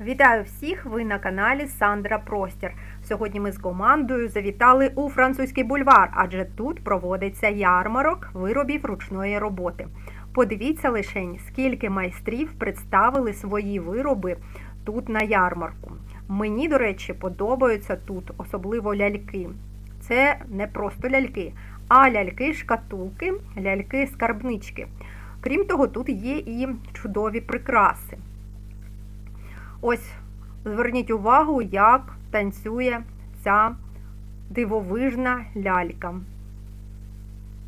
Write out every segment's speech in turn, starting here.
Вітаю всіх! Ви на каналі Сандра Простір. Сьогодні ми з командою завітали у французький бульвар, адже тут проводиться ярмарок виробів ручної роботи. Подивіться лишень, скільки майстрів представили свої вироби тут на ярмарку. Мені, до речі, подобаються тут особливо ляльки. Це не просто ляльки, а ляльки-шкатулки, ляльки-скарбнички. Крім того, тут є і чудові прикраси. Ось зверніть увагу, як танцює ця дивовижна лялька.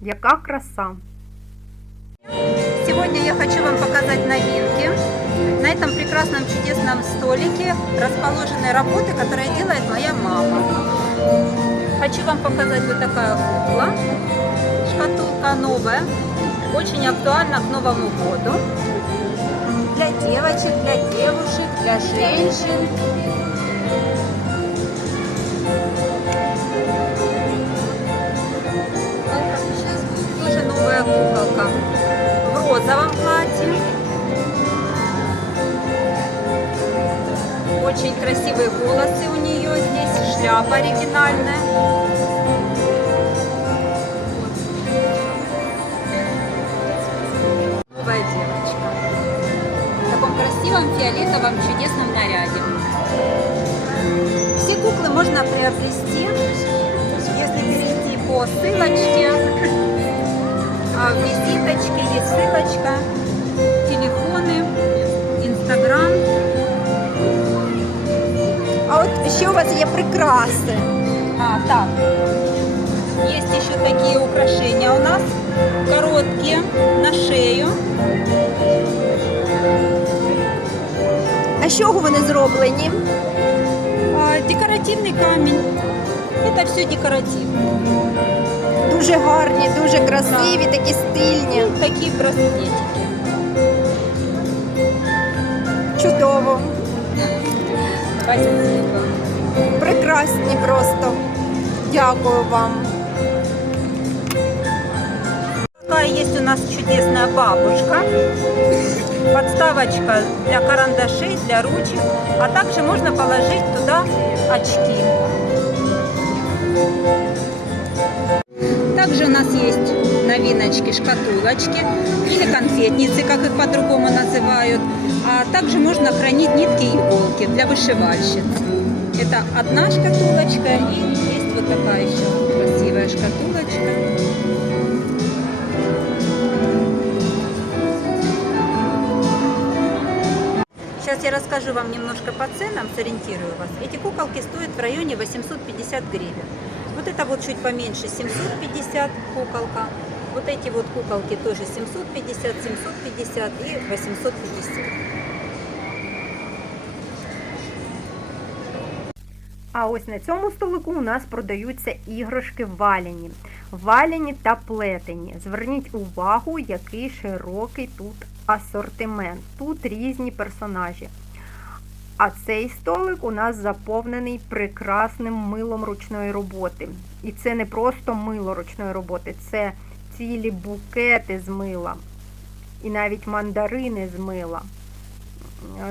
Яка краса! Сегодня я хочу вам показать новинки. На этом прекрасном чудесном столике расположены работы, которые делает моя мама. Хочу вам показать вот такая кукла. Шкатулка новая, очень актуальна к Новому году. Для девочек, для девушек, для женщин. Тоже новая куколка в розовом платье. Очень красивые волосы у нее здесь, шляпа оригинальная. Фиолетовом чудесном наряде. Все куклы можно приобрести, если перейти по ссылочке. А в визиточке есть ссылочка, телефоны, инстаграм. А от ще у вас є прикраси. А, так. Есть еще такие украшения у нас. Короткие, на шею. А з чого вони зроблені? А, декоративный камень. Это все декоративно. Дуже гарні, дуже красиві, такі стильні. Такие браслетики. Чудово. Спасибо. Прекрасні просто. Дякую вам. Такая есть у нас чудесная бабушка. Подставочка для карандашей, для ручек. А также можно положить туда очки. Также у нас есть новиночки, шкатулочки или конфетницы, как их по-другому называют. А также можно хранить нитки и иголки для вышивальщиц. Это одна шкатулочка и есть вот такая еще красивая шкатулочка. Сейчас я расскажу вам немножко по ценам, сориентирую вас. Эти куколки стоят в районе 850 гривен. Вот это вот чуть поменьше 750 куколка. Вот эти вот куколки тоже 750, 750 и 850. А ось на цьому столику у нас продаються іграшки валяні. Валяні та плетені. Зверніть увагу, який широкий тут асортимент. Тут різні персонажі. А цей столик у нас заповнений прекрасним милом ручної роботи. І це не просто мило ручної роботи, це цілі букети з мила. І навіть мандарини з мила.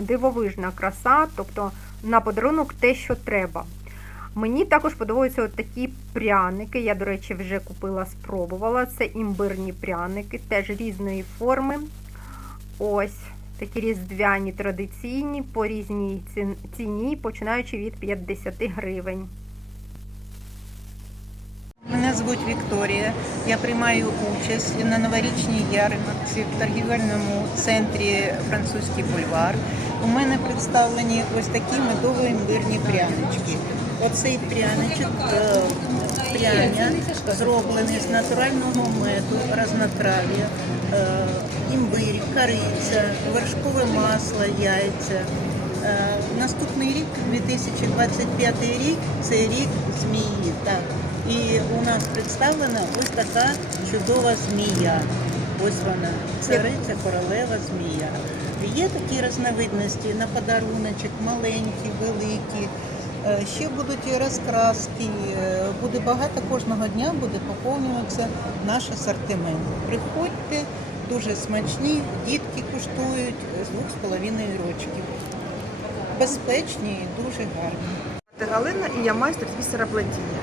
Дивовижна краса, тобто на подарунок те, що треба. Мені також подобаються такі пряники. Я, до речі, вже купила, спробувала. Це імбирні пряники, теж різної форми. Ось такі різдвяні традиційні по різній ціні, починаючи від 50 гривень. Звуть Вікторія. Я приймаю участь на новорічній ярмарці в торгівельному центрі Французький бульвар. У мене представлені ось такі медово-імбирні прянички. Оцей пряничок, е, пряня зроблений з натурального меду, разнотрав'я, е, імбирь, кориця, вершкове масло, яйця. Е, Наступний рік, 2025 рік, це рік змії. Так. І у нас представлена ось така чудова змія. Ось вона, цариця, королева змія. Є такі різновидності на подаруночок, маленькі, великі. Е, Ще будуть розкраски, е, буде багато кожного дня буде поповнюватися наш асортимент. Приходьте, дуже смачні, дітки куштують з двох з половиною рочків. безпечні і дуже гарні. Галина і я майстер з бісероплетіння.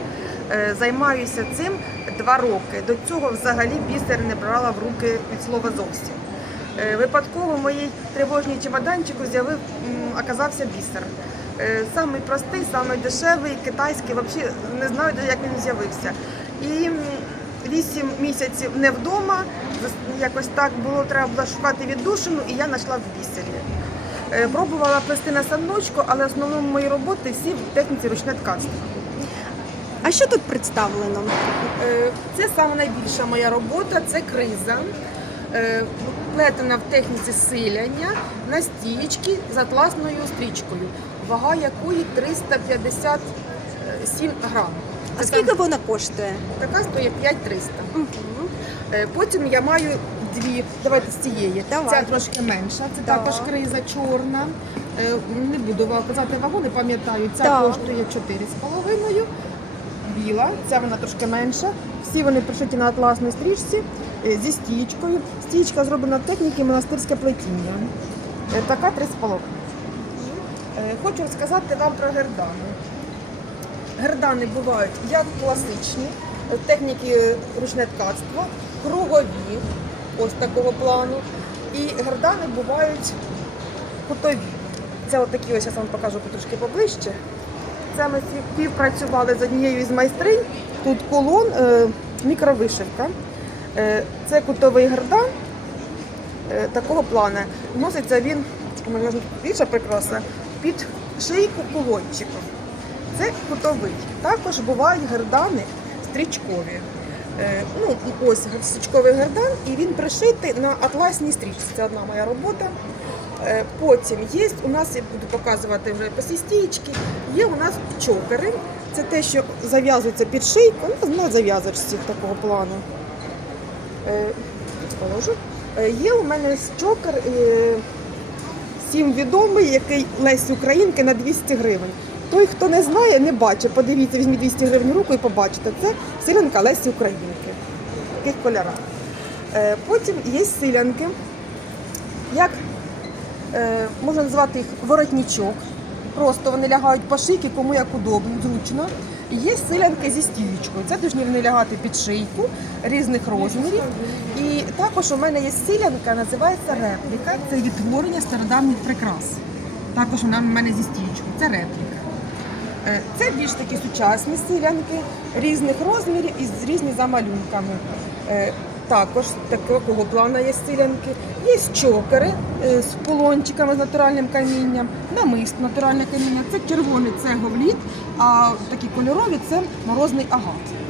Е, Займаюся цим два роки. До цього взагалі бісер не брала в руки від слова зовсім. Е, Випадково моїй тривожній чемоданчику з'явив, оказався бісер. Е, Самий простий, самий дешевий, китайський, взагалі не знаю, як він з'явився. І вісім місяців не вдома, якось так було, треба було шукати віддушину, і я знайшла в бісері. Пробувала плести на саночку, але в основному мої роботи всі в техніці ручне ткацтво. А що тут представлено? Е, Це саме найбільша моя робота, це криза. Е, Плетена в техніці силяння на стієчки з атласною стрічкою, вага якої 357 грам. А Це скільки там- вона коштує? така стоїть 5300. Е, Потім я маю дві. Давайте з цієї. Давай. Ця трошки менша. Це Так. також криза чорна. Не буду казати вагу, не пам'ятаю. Ця Так. коштує 4,5. Біла, ця вона трошки менша. Всі вони пришиті на атласній стрічці е, зі стічкою. Стічка зроблена в техніці монастирське плетіння. Е, Така 3,5. Е, Хочу розказати вам про гердани. Гердани бувають як класичні, техніки ручне ткацтво, кругові, ось такого плану. І гердани бувають кутові. Це отакі, ось я вам покажу трошки поближче. Це ми співпрацювали з однією з майстринь. Тут колон, е, мікровишивка. Е, це кутовий гердан е, такого плану. Носиться він, більша прикраса, під шийку колончиком. Це кутовий. Також бувають гердани стрічкові. Ну, ось стрічковий гердан, і він пришитий на атласній стрічці. Це одна моя робота. Е, Потім є у нас, я буду показувати вже посістічки, є у нас чокери. Це те, що зав'язується під шийку, ну, на зав'язочці такого плану. Е, Положу. Е, Є у мене чокер всім відомий, який Лесі Українки на 200 гривень. Той, хто не знає, не бачить. Подивіться, візьміть 200 гривень руку і побачите. Це силянка Лесі Українки. Таких кольорах. Потім є силянки. Як можна назвати їх воротничок. Просто вони лягають по шийки, кому як удобно, зручно. Є силянки зі стіючкою. Це повинні вони лягати під шийку різних розмірів. І також у мене є силянка, називається репліка. Це відтворення стародавніх прикрас. Також вона в мене зі стіючкою. Це репліка. Е, Це більш такі сучасні силянки різних розмірів і з різними замалюнками. Також такого плана є силянки. Є чокери е, з полончиками з натуральним камінням, намист натуральне каміння. Це червоний це говліт, а такі кольорові це морозний агат.